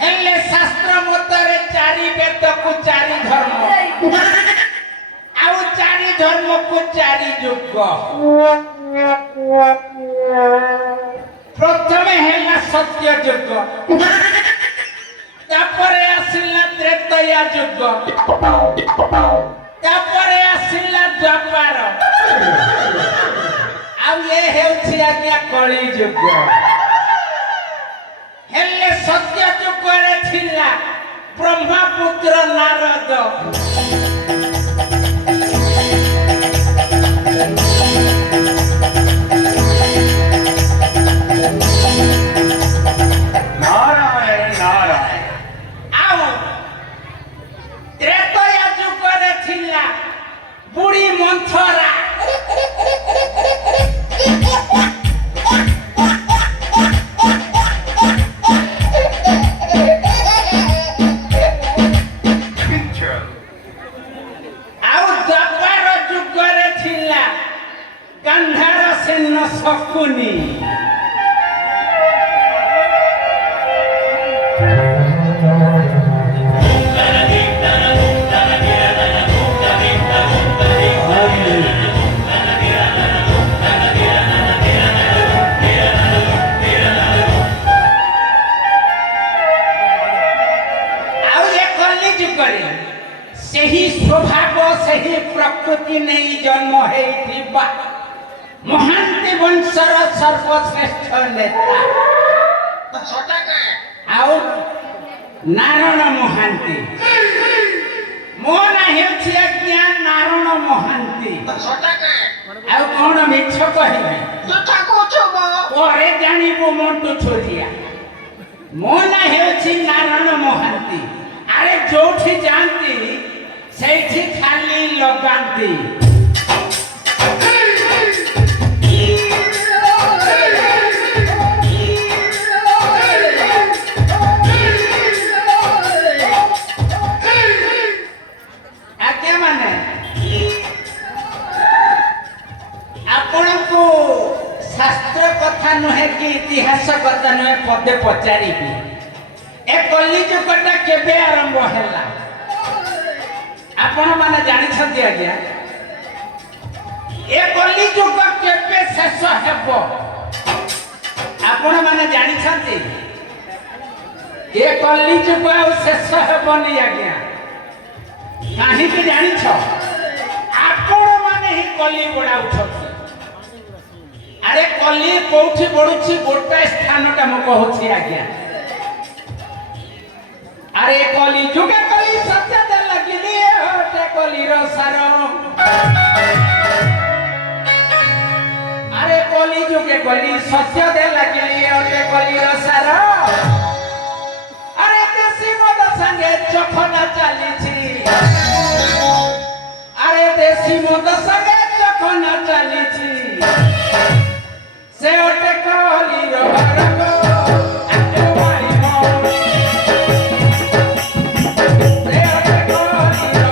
हेले शास्त्र मतरे चारि वेद को चारि धर्म आउ चारि धर्म को चारि युग प्रथमे हेला सत्य युग तापरे आसिला त्रेतया युग तापरे आसिला द्वापर आउ ये हेउछि आज्ञा कली युग हेले सत्य युगरे थिला ब्रह्मपुत्र नारद नारायण नारायण आउ त्रेतया युगरे थिला बुढ़ी मंथरा शकुनी सही स्वभाव सही प्रकृति नहीं जन्म है महांती वंशर सर्वश्रेष्ठ नेता आउ नारायण महांती मो ना हेउछि आज्ञा नारायण महांती आउ कोन मिछ कहिबे परे जानिबो मंटू छोरिया मो ना हेउछि नारायण महांती अरे जोठी जानती सेठी खाली लगांती शास्त्र कथा नुहे कि इतिहास कथा नुहे पदे पचारि ए कली जुगटा केबे आरंभ हैला आपण माने जानि छथि आज्ञा ए कली जुग केबे शेष हेबो आपण माने जानि छथि ए कली जुग आ शेष हेबोनी आज्ञा काहे कि जानि छ आपण माने ही कली बडाउ छथि अरे कली कोठी बडुछि गोटा स्थानटा म कहूछि आज्ञा अरे कली जुगे कली सत्य दे लगिली होते कली रो सारो अरे कली जुगे कली सत्य दे लगिली होते कली रो सारो अरे देसी मद संगे चखना चालीछि अरे देसी मद संगे चखना चालीछि से ओटे कली रो रंग आके मारी मो से ओटे कली रो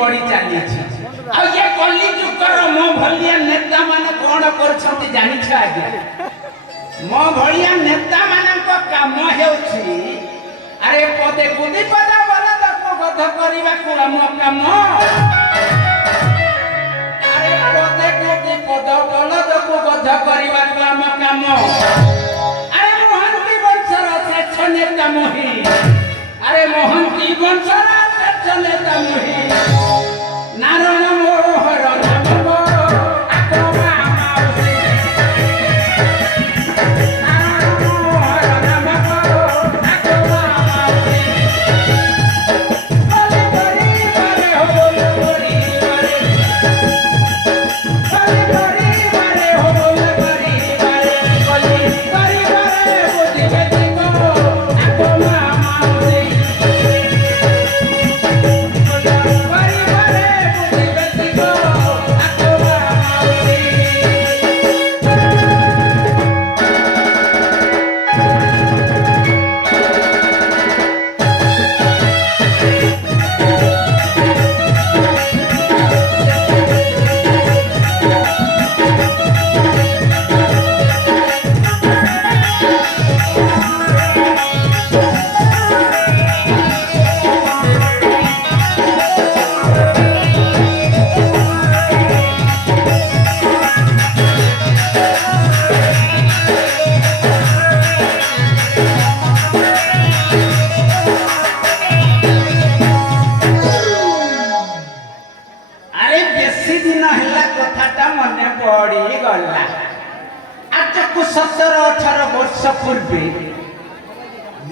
बड़ी चली आ ये कली जुगर मो भलिया नेता माने कोन करछंती जानि छ आगे मो भलिया नेता मानक काम हेउछि अरे पदे गुदी पदा वाला दको गध करिबा कुला मो काम अरे पदे गुदी पद वाला दको गध करिबा कुला मो काम अरे मोहन की वंशर श्रेष्ठ नेता मोहि अरे मोहन की वंशर श्रेष्ठ नेता मोहि नारायण मोहर नाम आत्मा माउसी नारायण मोहर नाम आत्मा माउसी बोले बोली मारे हो बोले बोली मारे बोले बोली मारे हो बोले बोली मारे बोली बोली मारे बुद्धि बेटी को आत्मा माउसी पूर्वे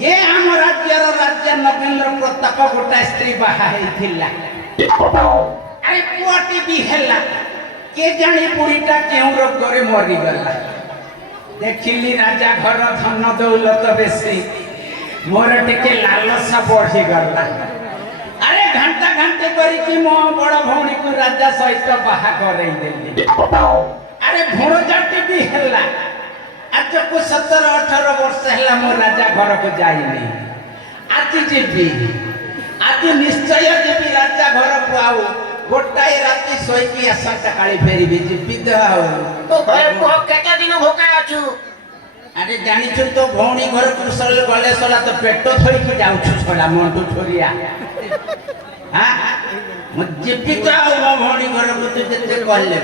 ये आम राज्य नगेंद्र प्रताप गोटा स्त्री बाहा अरे पुआटी भी है के जानी बुढ़ीटा क्यों रोग मरीगला देखिली राजा घर धन दौलत बेसी मोर टिके लालसा बढ़ीगला अरे घंटा घंटे करी मो बड़ भौणी को राजा सहित बाहा करई अरे भोर जाटी भी है आज को 17-18 वर्ष है मो राजा घर को जाइनी आज जीवी आज निश्चय जीवी राजा घर को आउ गोटाए राति सोईकी आसंता काली फेरबी जीवी तो केते दिन भोका अछु अरे जानी छु तो भौणी घर कुशल गले सला तो पेट थोईकी जाउ छु छोला मंटू छोरिया हां मो जीवी तो आउ भौणी घर को तो जते कहले